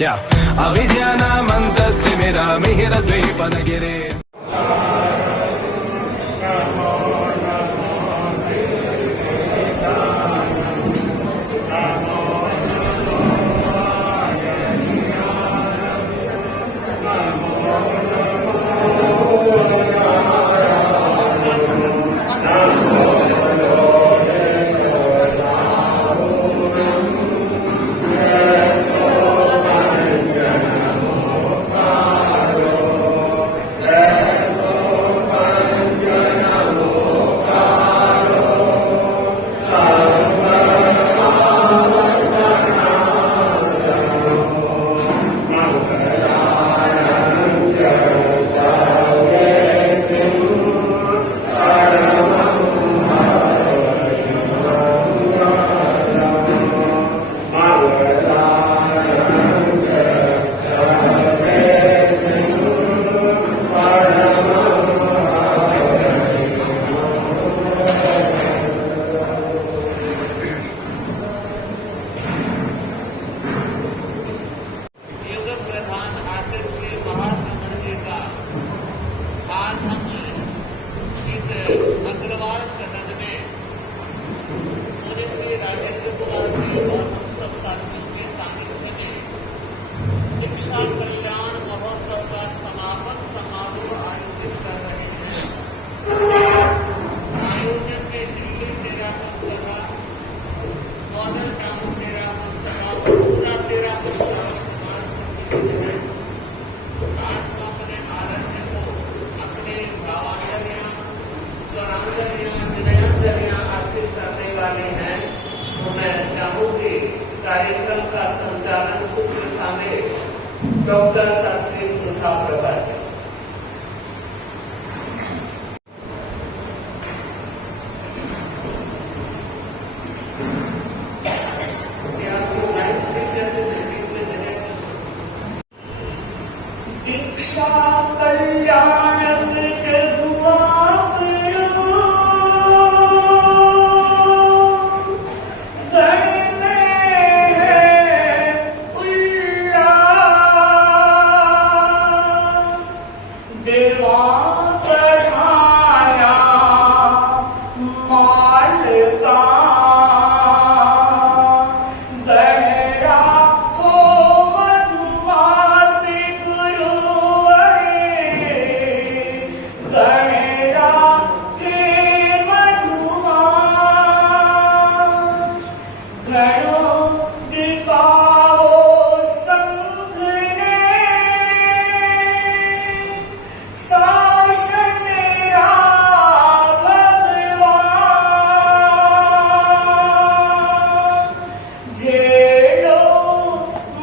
क्या अविद्यानामन्तस्तिमिरामिहिरद्वीपनगिरे कल्याण महोत्सव का समापन समारोह आयोजित कर रहे हैं। आयोजन में दिल्ली तेरा मनसभा, मॉडल टाउन तेरा मनसभा, पूरा तेरा मनसभा समाज सम्मिलित है। आज हम अपने आराध्य को अपने भावांजलियां, स्वरांजलियां, विनयांजलियां अर्पित करने वाले हैं। तो मैं चाहूंगी कार्यक्रम का संचालन सूत्र थामे डॉक्टर सात्विक सुधा प्रभा जी। दीक्षा कल्याण प्रभु आप रो, गण में है उल्लास, देवा बढ़ाया माल का, गण राखो मधुमास गुरुवरे, गण राखे मधुमास, घणो दिपावो संघ ने, शासन रा भगवान, जेलो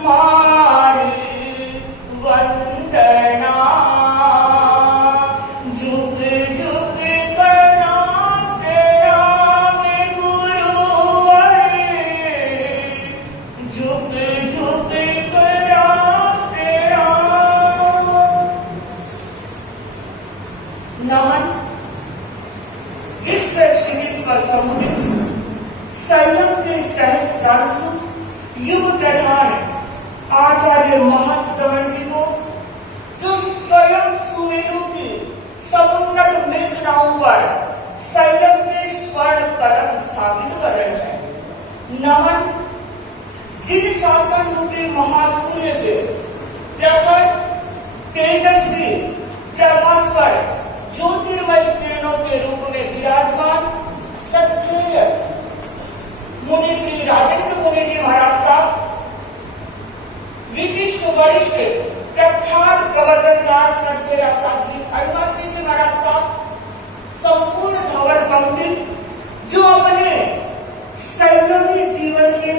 मारी वंदना, झुक झुक करा प्रणाम गुरुवरे, झुक झुक करा प्रणाम। नमन विश्व क्षितिज पर समुदित संयम के सहज सांसु युग प्रधान आचार्य महाश्रवण जी को, जो स्वयं सुमेरु की समुन्नत मेखलाओं पर संयम के स्वर्ण कलश स्थापित कर रहे हैं। नमन जिन शासन रूपी महासूर्य के प्रखर तेजस्वी प्रभास्वर ज्योतिर्मय किरणों के रूप में विराजमान श्रद्धेय मुनि श्री राजेंद्र मुनि जी महाराज साहब, विशिष्ट वरिष्ठ प्रख्यात प्रवचनकार श्रद्धेय साध्वी अणुवासी जी महाराज साहब, संपूर्ण धवल पंक्ति जो अपने संयमी जीवन से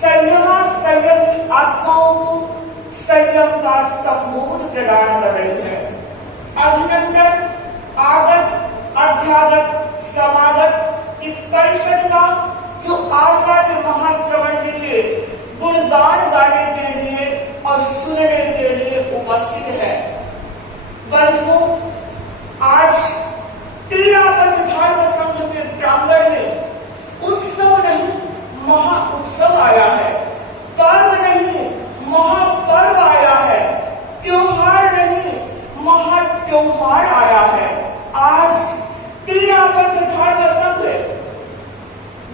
संयमी आत्माओं को संयम का संबोध प्रदान कर रही है। अभिनंदन, आगत, अभ्यागत, समागत इस परिषद का जो आचार्य महाश्रवण जी के गुणगान गाने के लिए और सुनने के लिए उपस्थित है। त्योहार आया है। आज तेरापंथ धर्म संघ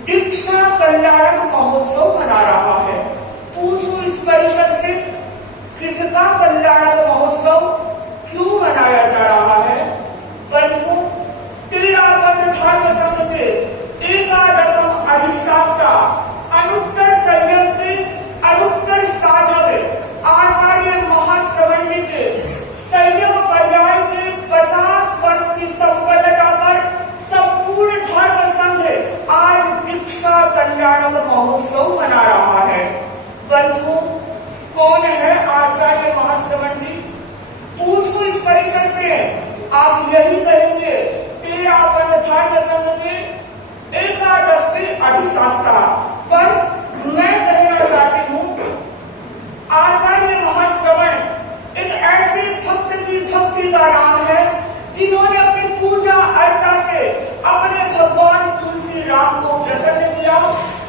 दीक्षा कल्याण महोत्सव मना रहा है। पूछो इस परिषद से किसका कल्याण महोत्सव क्यों मनाया जा रहा है? बंधु, तेरापंथ धर्म संघ के 11वें अधिष्ठाता अनुत्तर संयम के अनुत्तर साधक आचार्य महाश्रवण जी के संयम पर्याय के 50 वर्ष की संपन्नता पर संपूर्ण धर्म संघ आज दीक्षा कल्याण महोत्सव मना रहा है। बंधु, कौन है आचार्य महाश्रवण जी? पूछो इस परिषद से, आप यही कहेंगे तेरापंथ धर्म संघ के 11वें अधिष्ठाता। पर मैं कहना चाहती हूँ, आचार्य महाश्रवण एक ऐसे भक्त की भक्ति का नाम है जिन्होंने अपनी पूजा अर्चा से अपने भगवान तुलसी राम को प्रसन्न किया।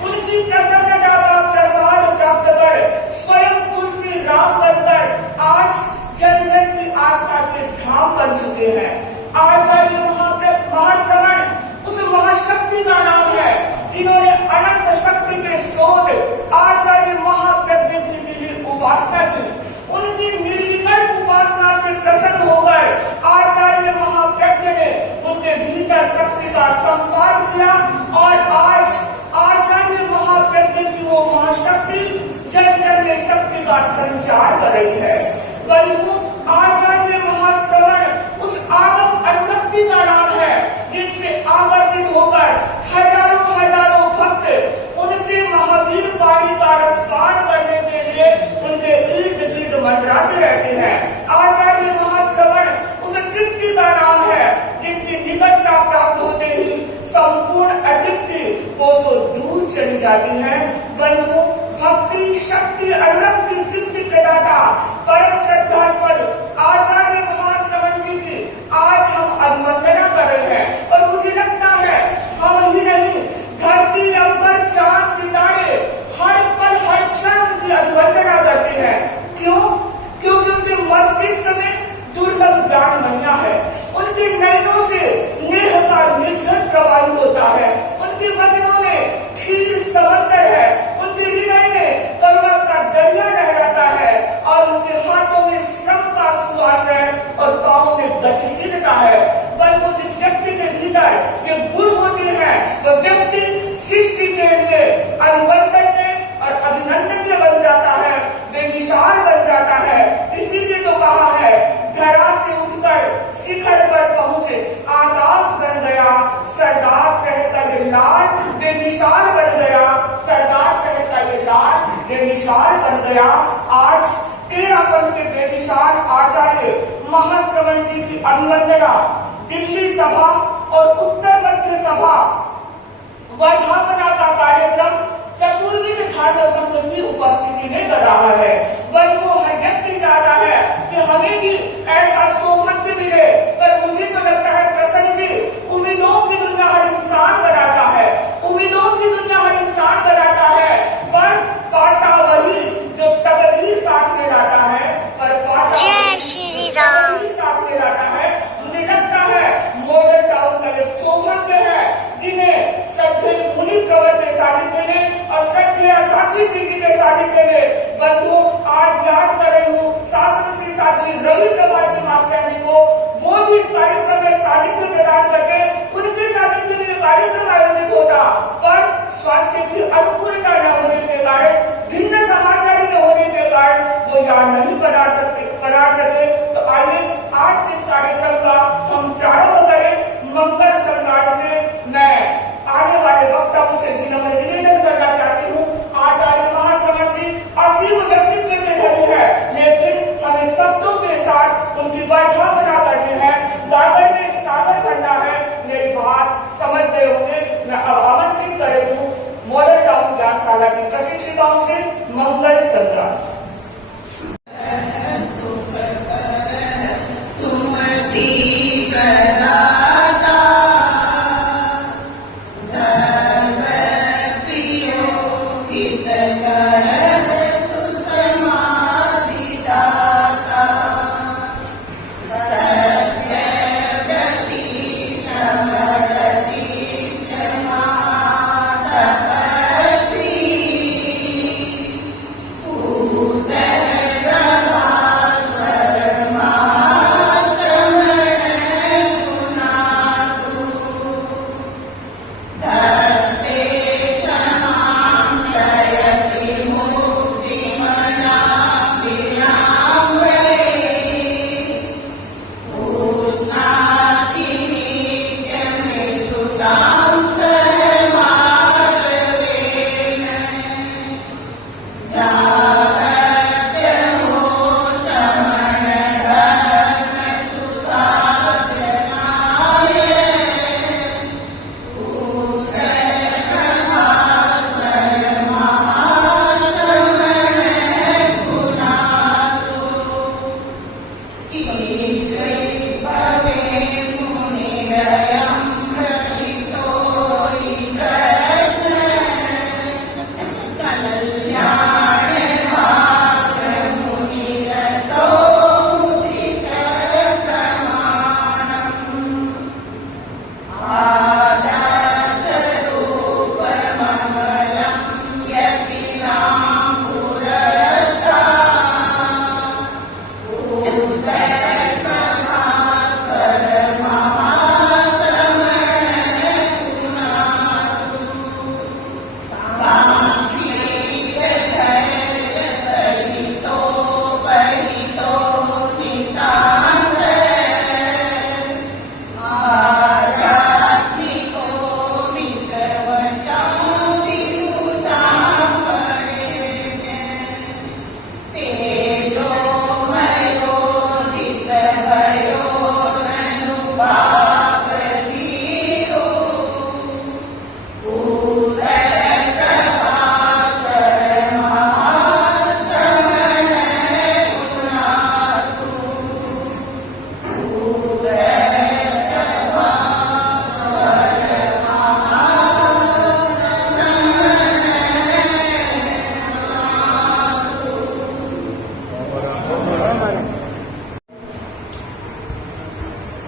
उनकी प्रसन्नता का प्रसाद प्राप्त कर स्वयं तुलसी राम बनकर आज जन जन की आस्था के धाम बन चुके हैं। आचार्य महाश्रवण उस महाशक्ति का नाम है जिन्होंने अनंत शक्ति के स्रोत आचार्य महाप्रज्ञ की दिव्य उपासना की। उनकी निर्विकल्प उपासना से प्रसन्न होकर आचार्य महाप्रज्ञ ने उनके भीतर शक्ति का संपाद किया और आज आचार्य महाप्रज्ञ की वो महाशक्ति जन जन में शक्ति का संचार कर रही है। बंधु, आचार्य महाश्रवण उस आगम अनुरक्ति का नाम है जिनसे आकर्षित होकर हजारों हजारों भक्त उनसे महावीर वाणी का रसपान करने के लिए उनके इर्द गिर्द मंडराते रहते हैं। आचार्य महाश्रवण उस तृप्ति का नाम है जिनकी निकटता प्राप्त होते ही संपूर्ण अतृप्ति कोसों दूर चली जाती है। बंधु, भक्ति शक्ति अनुरक्ति तृप्ति प्रदाता परम श्रद्धास्पद आचार्य महाश्रवण जी की आज हम अभिवंदना कर रहे हैं। और मुझे लगता है हम ही नहीं, धरती अंबर चांद सितारे हर पल हर क्षण उनकी अभिवंदना करते हैं। क्यों? क्योंकि उनके मस्तिष्क में दुर्लभ ज्ञान महिमा है। उनके नयनों से नेह का निर्झर प्रवाहित होता है। उनके वचनों में क्षीर समंदर है। उनके हृदय में करुणा का दरिया लहराता है और उनके हाथों में श्रम का सुवास है और पांवों में गतिशीलता है। बंधु, जिस व्यक्ति के भीतर ये गुण होते हैं वह व्यक्ति सृष्टि के लिए अभिवंदनीय और अभिनंदनीय बन जाता है, बेमिसाल बन जाता है। इसीलिए तो कहा है, धरा से उठकर शिखर पर पहुंचे आकाश बन गया सरदार सहता ये लाल, बेमिसाल बन गया सरदार सहता ये लाल, बेमिसाल बन गया। आज तेरापंथ के बेमिसाल आचार्य महाश्रवण जी की अभिवंदना दिल्ली सभा और उत्तर मध्य सभा वर्धापना का कार्यक्रम चतुर्विध धर्म संघ की उपस्थिति में कर रहा है। बंधु, हर व्यक्ति चाहता है कि हमें भी ऐसा सौभाग्य मिले, पर मुझे तो लगता है प्रसन्न जी, उम्मीदों की दुनिया हर इंसान बनाता है, उम्मीदों की दुनिया हर इंसान बनाता है, पर पाता वही जो तकदीर साथ में लाता है, पर पाता तकदीर साथ में लाता है। मुझे लगता है मॉडल टाउन का ये सौभाग्य है जिन्हें श्रद्धेय मुनि प्रवर के सानिध्य में और श्रद्धेय साध्वी श्री जी के सानिध्य में बंधु आज याद कर रही हूँ शासन श्री साध्वी रवि प्रभा जी मास्टर जी को।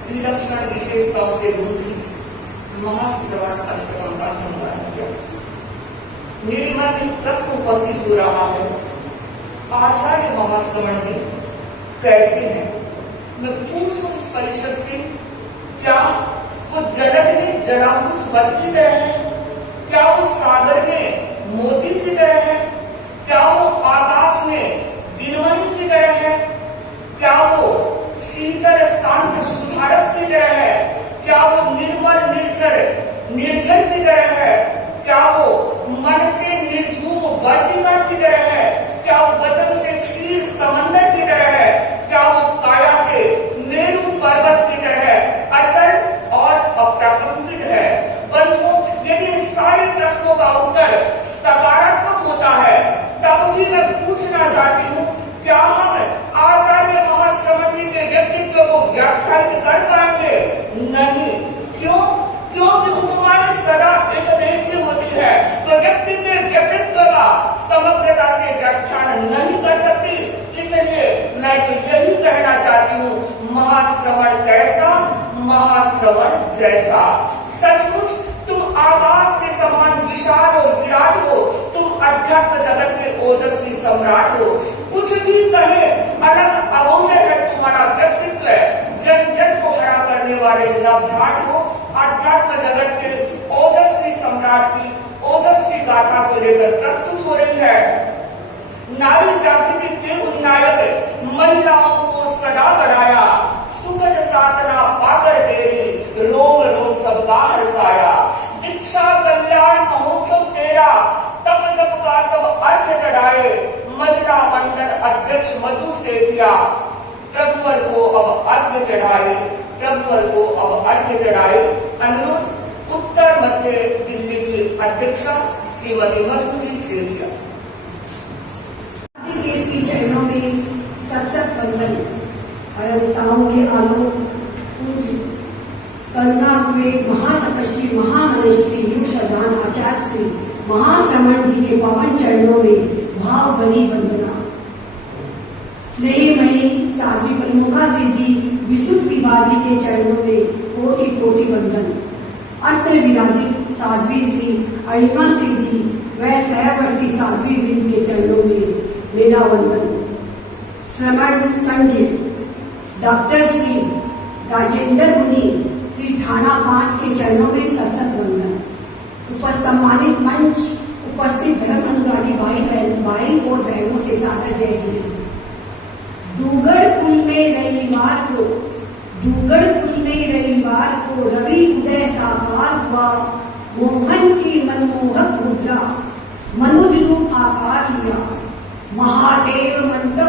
विलक्षण विशेषताओं से दूरी महाश्रवण अष्टकम का संवाद किया। मेरे मन में प्रश्न उपस्थित हो रहा है, आचार्य महाश्रवण जी कैसे हैं? मैं पूछूं इस परिषद से, क्या वो जलद में जलाकुछ वत की तरह है? क्या वो सागर में मोती की तरह है? क्या वो आकाश में दिनमणि की तरह है? क्या वो शीतल शांत सुधारस की तरह है? क्या वो निर्मल निर्जर की तरह है? क्या वो मन से निर्धूम वर्तिका की तरह है? क्या वो वचन से क्षीर समंदर की तरह है? क्या वो काया से मेरु पर्वत की तरह है, अचल और अप्राकृतिक है? बंधुओं, यदि इन सारे प्रश्नों का उत्तर सकारात्मक होता है, तब भी मैं पूछना चाहती हूँ, क्या हम आचार्य महाश्रवण जी के व्यक्तित्व को व्याख्यायित कर पाएंगे? नहीं। क्यों? क्योंकि उपमाएं सदा एक देशी होती है, तो व्यक्ति के व्यक्तित्व का समग्रता से व्याख्यान नहीं कर सकती। इसलिए मैं तो यही कहना चाहती हूँ, महाश्रवण कैसा, महाश्रवण जैसा। सचमुच तुम आकाश के समान विशाल और विराट हो, तुम अध्यात्म जगत के ओजस्वी सम्राट हो। कुछ भी कहे, अलग अगोचर है तुम्हारा व्यक्तित्व, जन जन को हरा करने वाले जनाब्राट हो। अध्यात्म जगत के ओजस्वी सम्राट की ओजस्वी गाथा को लेकर प्रस्तुत हो रही है। नारी जागृति के उन्नायक महिलाओं को सदा बढ़ाया, सुखद शासना पाकर तेरी रोम रोम सबका हर्षाया। दीक्षा कल्याण महोत्सव तेरा तब जब का सब अर्घ चढ़ाए, महिला मंडल अध्यक्ष मधु सेठिया प्रभुवर को अब अर्घ चढ़ाए, प्रभुवर को अब अर्घ चढ़ाए। अनुरोध उत्तर मध्य दिल्ली की अध्यक्षा श्रीमती मधु जी सेठिया। के श्री चरणों में सत वंदन। अनंताओं के आलोक पूज्य करुणा हुए महातपस्वी महामनस्वी युग प्रधान आचार्य श्री महाश्रवण जी के पावन चरणों में भाव भरी वंदना। स्नेहमयी साध्वी प्रमुखा जी विशुद्ध विभाजी के चरणों में कोटि कोटि वंदन। अत्र विराजित साध्वी श्री अणिमा श्री जी व सहवर्ती साध्वी वृंद के चरणों में मेरा वंदन। श्रवण संघ डॉक्टर श्री राजेंद्र मुनि श्री थाना 5 के चरणों में सत वंदन। उपसम्मानित मंच उपस्थित धर्म अनुरागी भाई और बहनों से सादर जय जय। दूगड़ कुल में रविवार को रवि उदय साकार हुआ, मोहन की मनमोहक मुद्रा मनुज रूप आकार लिया। महादेव मंत्र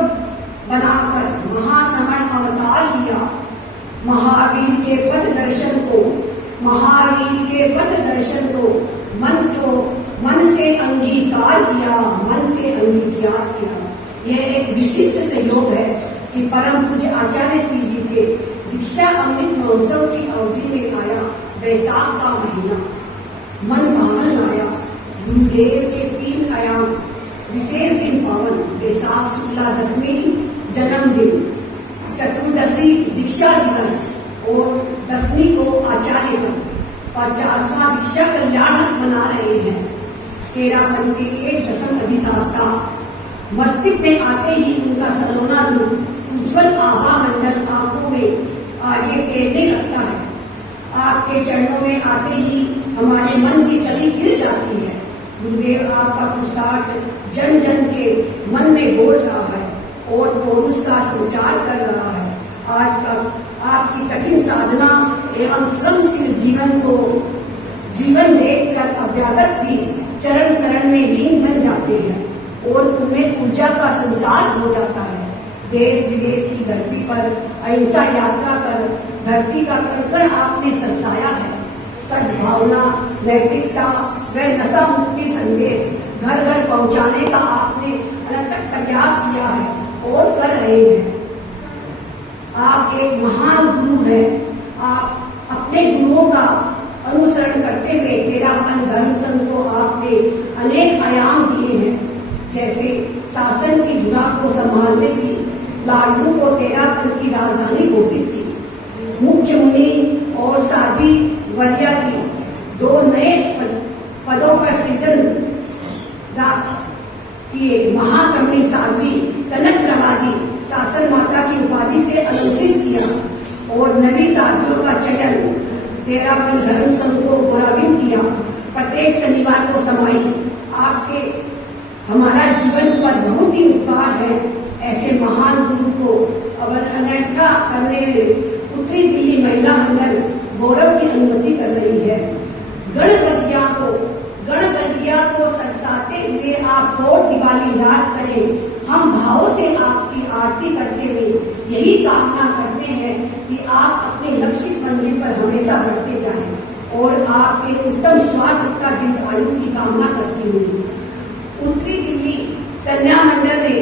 बनाकर महाश्रवण अवतार लिया। महावीर के पद दर्शन को मन से अंगीकार किया। यह एक विशिष्ट सहयोग है कि परम पूज्य आचार्य श्री जी के दीक्षा अमृत महोत्सव की अवधि में आया वैशाख का महीना मन भावन आया। गुरुदेव के 3 आयाम विशेष दिन पावन वैशाख शुक्ला दशमी जन्मदिन, चतुर्दशी दीक्षा दिवस और दशमी को आचार्य पद, 50वां दीक्षा कल्याण मना रहे हैं। 13 मन के एक दशम अधिशास्ता मस्तिष्क में आते ही उनका सलोना रूप उज्जवल आभा मंडल आंखों में आगे तैरने लगता है। आपके चरणों में आते ही हमारे मन की कली खिल जाती है। गुरुदेव आपका पुरुषार्थ जन जन के मन में बोल रहा है और पौरुष का संचार कर रहा है। आज तक आपकी कठिन साधना एवं श्रमशील जीवन देखकर अभ्यागत भी चरण शरण में लीन बन जाते हैं और उनमें ऊर्जा का संचार हो जाता है। देश विदेश की धरती पर अहिंसा यात्रा कर धरती का कण आपने सरसाया है। सद्भावना, नैतिकता व नशा मुक्ति संदेश घर घर पहुंचाने का आपने अनंत प्रयास किया है और कर रहे हैं। आप एक महान गुरु हैं। आप अपने गुरुओं का अनुसरण करते हुए तेरापन धर्म संघ को आपने अनेक आयाम दिए हैं, जैसे शासन की धुरा को संभालने की, लाडू को तेरापन की राजधानी घोषित की, मुख्य मुनि और साध्वी वलिया जी 2 नए पदों पर सृजन किए। महासमणी साध्वी कनक प्रभा जी शासन माता की उपाधि से अलंकृत किया और नवी साधियों का चयन 13 धर्म संघ को गौरवित किया। प्रत्येक शनिवार को समाई आपके हमारा जीवन पर बहुत ही उपकार है। ऐसे महान गुरु को अनन्यथा करने में उत्तरी दिल्ली महिला मंडल गौरव की अनुमति कर रही है। गणपतिया को सरसाते हुए आप गौर दिवाली राज करें। हम भाव से आपकी आरती करते हुए यही कामना करते हैं कि आप अपने लक्षित मंजिल पर हमेशा बढ़ते जाएं और आपके उत्तम स्वास्थ्य का दीर्घ आयु की कामना करती हूँ। उत्तरी दिल्ली कन्या मंडल ने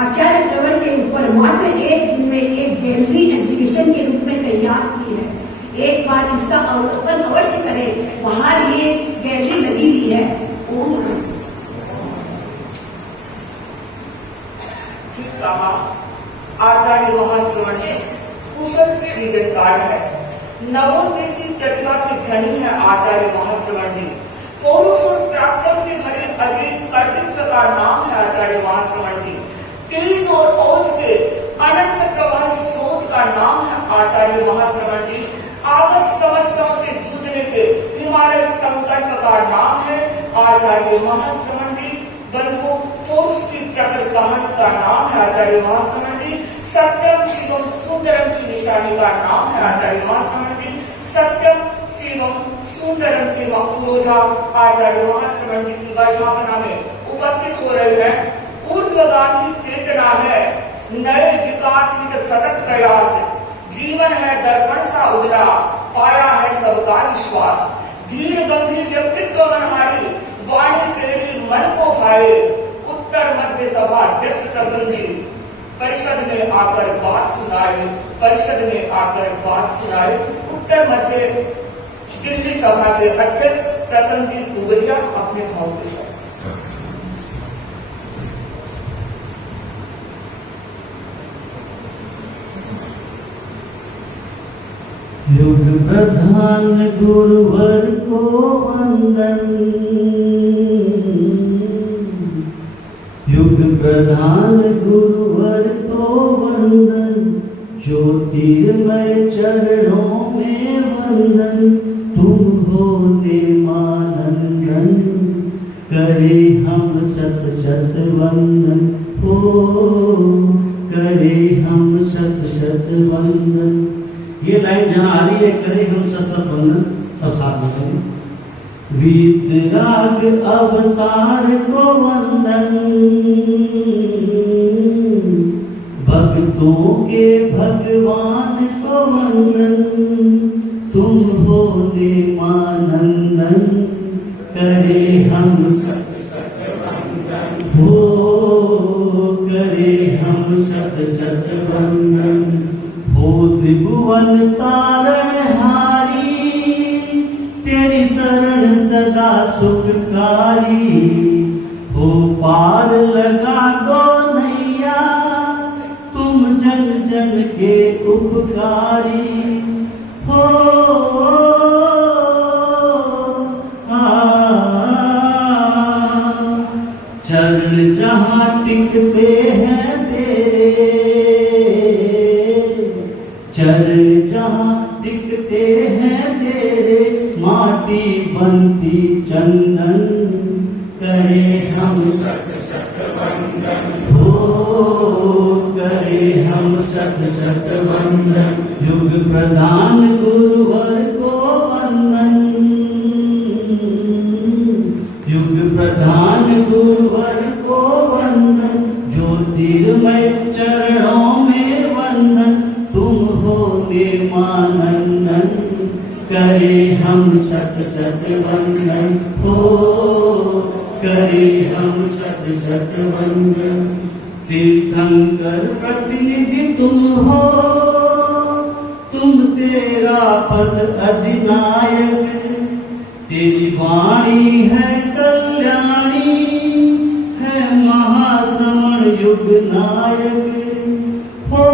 आचार्य प्रवर के ऊपर मात्र 1 दिन में एक गैलरी एग्जीबिशन के रूप में तैयार की है। एक बार इसका अवलोकन अवश्य करें। बाहर ये गैलरी लगी हुई है। ओम कहा आचार्य महाश्रवण ने कुशल सृजनकार है। नवोन्मेषी प्रतिभा के धनी है आचार्य महाश्रवण जी। पौरुष और पराक्रम से भरे अजीब कर्तृत्व का नाम है आचार्य महाश्रवण जी। तेज और औज के अनंत प्रवाही स्रोत का नाम है आचार्य महाश्रवण जी। आगत समस्याओं से जूझने के हिमालय संकल्प का नाम है आचार्य महाश्रवण जी। बंधु पौरुष की प्रखर कहानी का नाम है आचार्य महाश्रवण जी। सत्यम शिवम सुंदरम की निशानी का नाम है आचार्य महाश्रवण जी। सत्यम शिवम सुंदरम के पुरोधा आचार्य महाश्रवण जी की वर्धापना में उपस्थित हो रहे हैं। ऊर्ध्वगामी चेतना है, नए विकास की सतत प्रयास, जीवन है दर्पण सा उजला, पाया है सबका विश्वास। धीर गंभीर व्यक्तित्व मनहारी, वाणी केली मन को भाए। उत्तर मध्य सभा अध्यक्ष प्रसन्न जी परिषद में आकर बात सुनाए। परिषद में आकर बात सुनाए। उत्तर मध्य दिल्ली सभा के अध्यक्ष प्रसन्न जी दुबरिया अपने भाव के साथ। युग प्रधान गुरुवर को वंदन। युग प्रधान गुरुवर को वंदन। ज्योतिर्मय चरणों में वंदन। तुम हो निर्मानंदन, करे हम सत सत वंदन। हो करे हम सत सत वंदन। ये लाइन जहां आ रही है, करे हम सत सत वंदन, सब साथ में करें। वीतराग अवतार को वंदन। भक्तों के भगवान को वंदन। तुम हो निर्मानंदन, करे हम सत सत वंदन। हो करे हम सत सत वंदन। हो त्रिभुवन तारणहारी, तेरी शरण सदा सुखकारी। हो पार लगा दो नैया, तुम जन जन के उपकारी। हो चरण जहाँ टिकते हैं तेरे, चरण जहाँ टिकते हैं तेरे। माटी बनती चंदन, करे हम सत सत वंदन। हो करे हम सत सत वंदन। युग प्रधान गुरुवर को वंदन। युग प्रधान गुरुवर को वंदन। ज्योतिर्मय चरणों में वंदन। तुम हो निर्मानंदन, करे हम सत सत वंदन। हो करे हम सत सत वंदन। तीर्थंकर प्रतिनिधि तुम हो, तुम तेरा पद अधिनायक। तेरी वाणी है कल्याणी, है महाश्रवण युग नायक। हो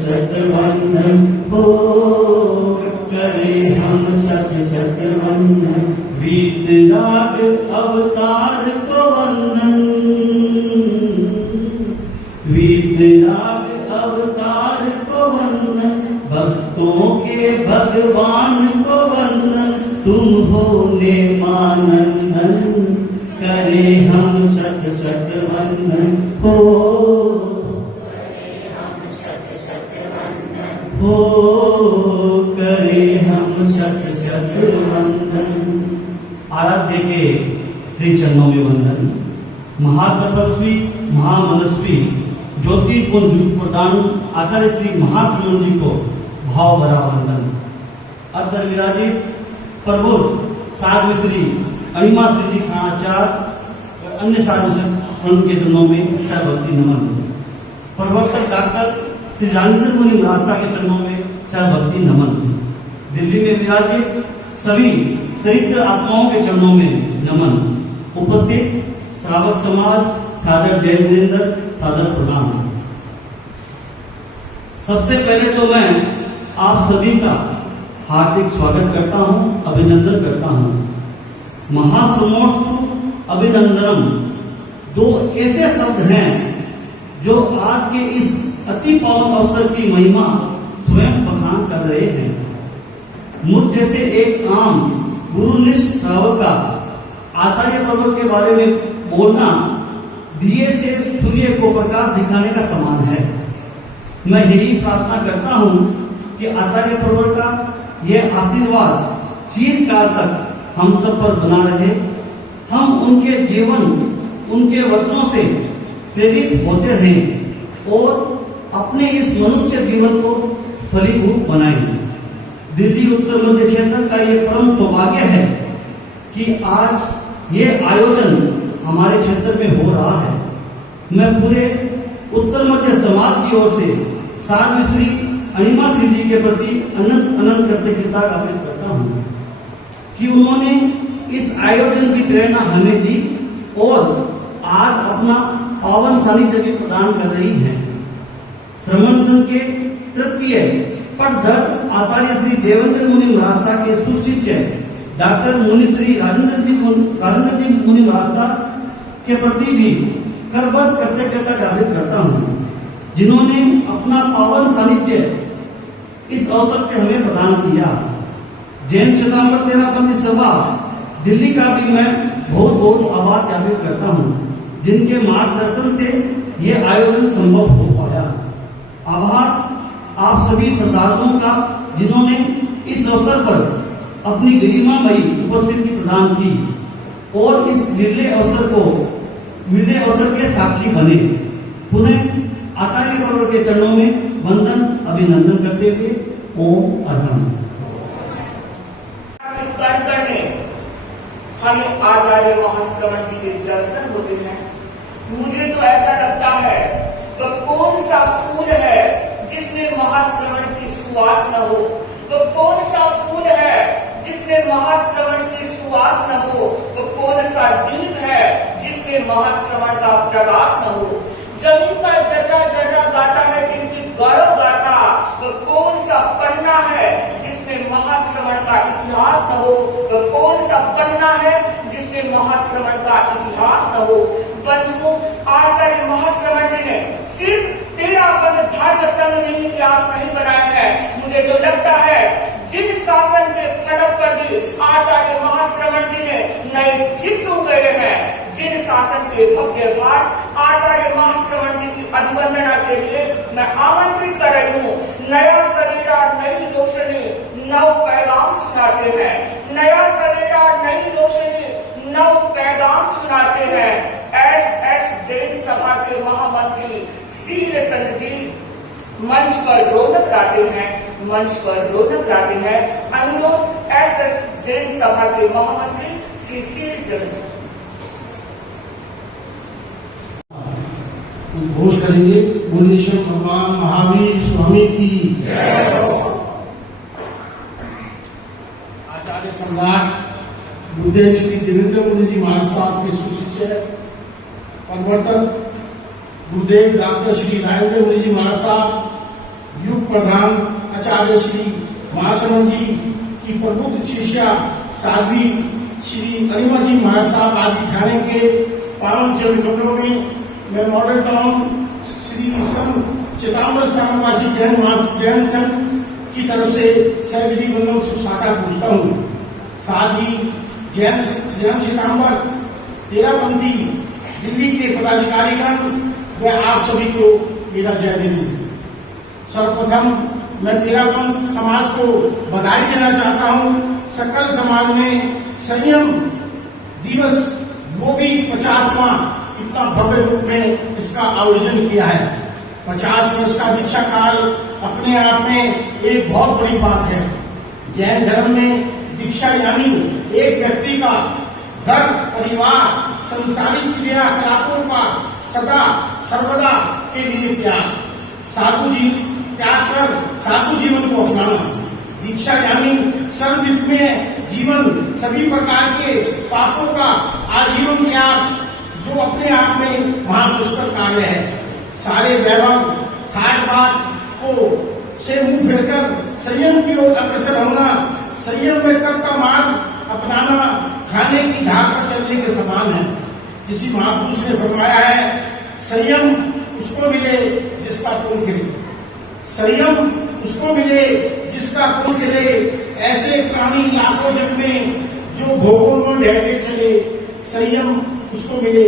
सत वंदन हो, करे हम सत सत वंदन। वीतराग अवतार को वंदन, वीतराग अवतार को वंदन। भक्तों के भगवान को वंदन, तुम हो निर्मानंदन। करे हम सत सत वंदन हो, हो करे हम सत सत वंदन। आराध्य के श्री चरणों में वंदन। महातपस्वी महामनस्वी ज्योतिर्पुंज प्रदान आचार्य श्री महाश्रमण जी को भाव भरा वंदन। अतर विराजित प्रभु साध मिश्री अणिमा श्री जी खानाचार्य और अन्य साधु संत के चरणों में सहभक्ति नमन। प्रवर्तक डॉक्टर श्री राजेंद्र मुनि महाराज के चरणों में सहभक्ति नमन। दिल्ली में विराजित सभी दरिद्र आत्माओं के चरणों में नमन। उपस्थित श्रावक समाज सादर जय जितेंद्र सादर प्रणाम। सबसे पहले तो मैं आप सभी का हार्दिक स्वागत करता हूं, अभिनंदन करता हूं। महाश्रमोस्तु अभिनंदनम दो ऐसे शब्द हैं जो आज के इस अति पावन अवसर की महिमा स्वयं बखान कर रहे हैं। मुझ जैसे एक आम गुरुनिष्ठ श्रावक का आचार्य पर्वत के बारे में बोलना दिए से सूर्य को प्रकाश दिखाने का समान है। मैं यही प्रार्थना करता हूं कि आचार्य पर्वत का यह आशीर्वाद चिरकाल तक हम सब पर बना रहे। हम उनके जीवन उनके वचनों से प्रेरित होते रहें और अपने इस मनुष्य जीवन को फलीभूत बनाएं। दिल्ली उत्तर मध्य क्षेत्र का ये परम सौभाग्य है कि आज ये आयोजन हमारे क्षेत्र में हो रहा है। मैं पूरे उत्तर मध्य समाज की ओर से साध मिश्री अणिमा श्री जी के प्रति अनंत अनंत कृतज्ञता ज्ञापित करता हूँ कि उन्होंने इस आयोजन की प्रेरणा हमें दी और आज अपना पावन सानिध्य भी प्रदान कर रही है। श्रमण संघ के तृतीय पटधर आचार्य श्री देवेंद्र मुनि महाराज के सुशिष्य डॉक्टर मुनि श्री राजेंद्र जी मुनि महाराज के प्रति भी करबद्ध कृतज्ञता ज्ञापित करता हूँ, जिन्होंने अपना पावन सानिध्य इस अवसर से हमें प्रदान किया। जैन श्वेतांबर तेरापंथी सभा दिल्ली का भी मैं बहुत बहुत आभार ज्ञापित करता हूँ, जिनके मार्गदर्शन से ये आयोजन संभव हो पाया। आभार आप सभी श्रद्धालुओं का जिन्होंने इस अवसर पर अपनी गरिमामयी उपस्थिति प्रदान की और इस निर्णय अवसर के साक्षी बने। पुनः आचार्य पर्वत के चरणों में वंदन अभिनंदन करते हुए ओम अर्हम। हमें आचार्य महाश्रवण जी के दर्शन होते हैं। मुझे तो ऐसा लगता है वह कौन सा फूल है जिसमें महाश्रवण की सुवास न हो, वह कौन सा फूल है जिसमें महाश्रवण की सुवास न हो, वह कौन सा दीप है जिसमें महाश्रवण का प्रकाश न हो। जमीन का जर्रा जर्रा गाता है जिनकी गौरव गाथा, वह कौन सा पन्ना है जिसमें महाश्रवण का इतिहास न हो, वह कौन सा पन्ना है जिसमें महाश्रवण का इतिहास न हो। बंधुओं, आचार्य महाश्रवण जी ने सिर्फ 13 बंध धर्म संघ में इतिहास नहीं बनाए हैं। मुझे तो लगता है जिन शासन के फलक पर भी आचार्य महाश्रवण जी ने नए चित्र उकेरे हैं, जिन शासन के भव्य भार आचार्य महाश्रवण जी की अभिवंदना के लिए मैं आमंत्रित कर रही हूँ। नया सवेरा नई रोशनी नव पैगाम सुनाते हैं, नया सवेरा नई रोशनी नव पैगाम सुनाते हैं। एस जैन सभा के महामंत्री शीलचंद जी मंच पर रौनक लाते हैं, मंच पर रौनक लाते हैं। अनुरोध एस जैन सभा के महामंत्री श्री शीलचंद जी घोष करेंगे। बोलिए श्री भगवान महावीर स्वामी की आचार्य सम्राट गुरुदेव श्री देवेंद्र मुनि जी महाराज साहब के सुशिष्य प्रवर्तक गुरुदेव डॉक्टर श्री राजेंद्र मुनि जी महाराज साहब युग प्रधान आचार्य श्री महासमन जी की प्रबुद्ध शिष्या साध्वी श्री अनिमा जी महाराज साहब आज ठाणे के पावन चरण कमलों में मैं मॉडल टाउन श्री संत चिदांबर स्थानवासी जैन संघ की तरफ से सहविधि बंधन सुशाखा पूछता हूँ। साथ ही जैन चिदांबर तेरापंथी दिल्ली के पदाधिकारीगण व आप सभी को मेरा जय हिंद। सर्वप्रथम मैं तेरापंथ समाज को बधाई देना चाहता हूँ। सकल समाज ने संयम दिवस वो भी 50वां इतना भव्य रूप में इसका आयोजन किया है। 50 वर्ष का दीक्षा काल अपने आप में एक बहुत बड़ी बात है। जैन धर्म में दीक्षा यानी एक व्यक्ति का घर परिवार संसारिक क्रियाकलापों का सदा सर्वदा के लिए त्याग त्याग कर साधु जीवन को अपनाना। दीक्षा यानी सर्वविध में जीवन सभी प्रकार के पापों का आजीवन त्याग जो अपने आप में महादुष्कर कार्य है। सारे वैभव ठाट बाट को से मुंह फेरकर संयम की ओर अग्रसर होना, संयम में तप का मार्ग अपनाना खाने की धार पर चलने के समान है। किसी महापुरुष ने फरमाया है, संयम उसको मिले जिसका खून खिले, संयम उसको मिले जिसका खून खिले। ऐसे प्राणी लाखों जन्मे जो भोगों में बहते चले, संयम उसको मिले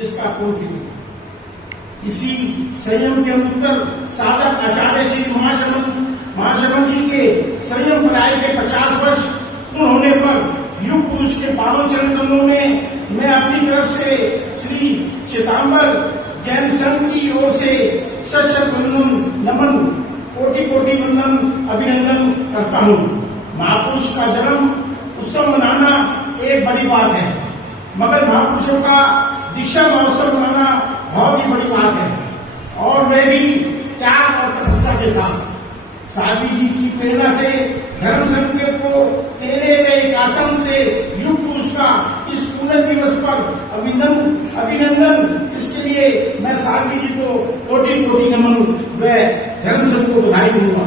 जिसका खून खिले। इसी संयम के उत्तर साधक आचार्य श्री महाशमन जी के संयम पढ़ाई के 50 वर्ष पूर्ण होने पर युग पुरुष के पावन चरण कमलों में मैं अपनी तरफ से श्री चिदांबर जैन संघ की ओर से सशक्त वंदन नमन कोटि कोटि वंदन अभिनंदन करता हूँ। महापुरुष का जन्म उत्सव मनाना एक बड़ी बात है, मगर महापुरुषों का दीक्षा महोत्सव मनाना बहुत ही बड़ी बात है, और वे भी त्याग और तपस्या के साथ। साध्वी जी की प्रेरणा से धर्म संकल्प को तेरे गए एक आसन से युग पुरुष का इस पूरे दिवस पर अभिनंदन। इसके लिए मैं साध्वी जी को कोटि कोटि नमन व धर्म संघ को बधाई दूंगा।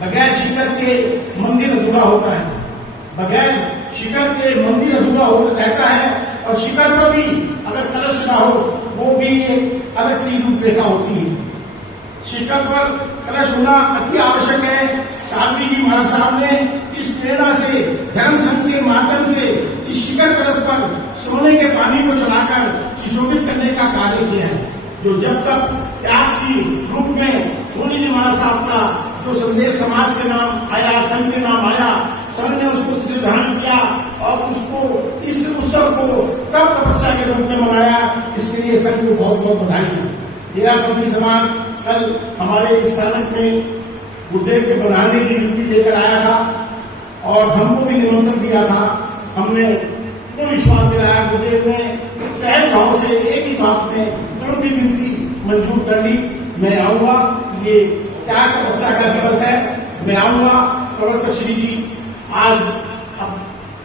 बगैर शिखर के मंदिर अधूरा होता है, बगैर शिखर के मंदिर अधूरा रहता है, और शिखर पर भी अगर कलश ना हो वो भी एक अलग सी रूपरेखा होती है। शिखर पर कलश होना अति आवश्यक है। साध्वी जी महाराज साहब ने इस प्रेरणा से धर्म संघ के माध्यम से इस शिखर कलश पर सोने के पानी को चढ़ाकर सुशोभित करने का कार्य किया है, जो जब तक त्याग की रूप में मुनि जी महाराज साहब का जो संदेश समाज के नाम आया, संघ के नाम आया, संघ ने उसको सिद्धांत किया और उसको इस उत्सव को तब तपस्या के रूप में मनाया। इसके लिए संघ को बहुत बहुत बधाई है। तेरापंथी समाज कल हमारे इस स्थानक में गुरुदेव के बनाने की नीति लेकर आया था और हमको भी निमंत्रण दिया था। हमने पूर्ण विश्वास दिलाया, गुरुदेव ने सहज भाव से एक ही बात में तुरंत ही विनती मंजूर कर ली। मैं आऊंगा, ये त्याग तपस्या का दिवस है, मैं आऊंगा। प्रवर्तक श्री जी आज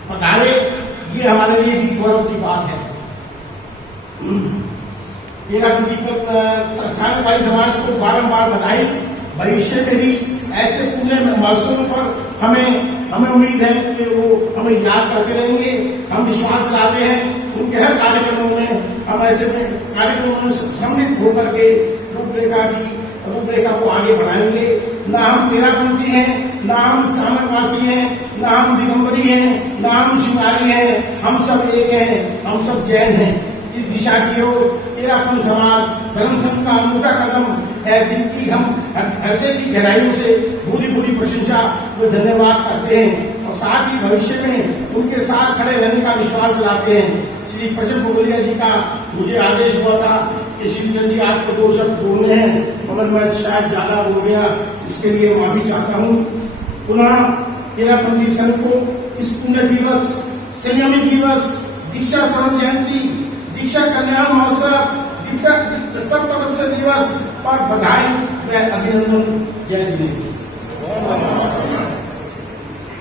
पधारे, ये हमारे लिए भी गौरव की बात है। तेरापंथी स्थानीय समाज को बारंबार बधाई। भविष्य में भी ऐसे पूरे महोत्सवों पर हमें उम्मीद है कि वो हमें याद करते रहेंगे। हम विश्वास दिलाते हैं उनके हर कार्यक्रमों में हम ऐसे कार्यक्रमों में सम्मिलित होकर के रूपरेखा को आगे बढ़ाएंगे। न हम तेरापंथी हैं, न हम स्थानकवासी हैं, न हम दिगंबरी हैं, न हम शिकारी हैं, हम सब एक हैं, हम सब जैन हैं। इस दिशा की ओर तेरापंथ समाज धर्म संघ का अनूठा कदम है, जिनकी हम हृदय की गहराइयों से पूरी पूरी प्रशंसा व धन्यवाद करते हैं, और साथ ही भविष्य में उनके साथ खड़े रहने का विश्वास दिलाते हैं। श्री प्रसन्न बोगलिया जी का मुझे आदेश हुआ था कि शिवचंद जी आपको 2 शब्द बोलने हैं, मगर मैं शायद ज्यादा बोल गया, इसके लिए माफी चाहता हूँ। पुनः तेरापंथी संघ को इस पुण्य दिवस, संयमी दिवस, दीक्षा स्वर्ण जयंती, दीक्षा कल्याण महोत्सव, तपस्या दिवस पर बधाई व अभिनंदन। जय हिंद।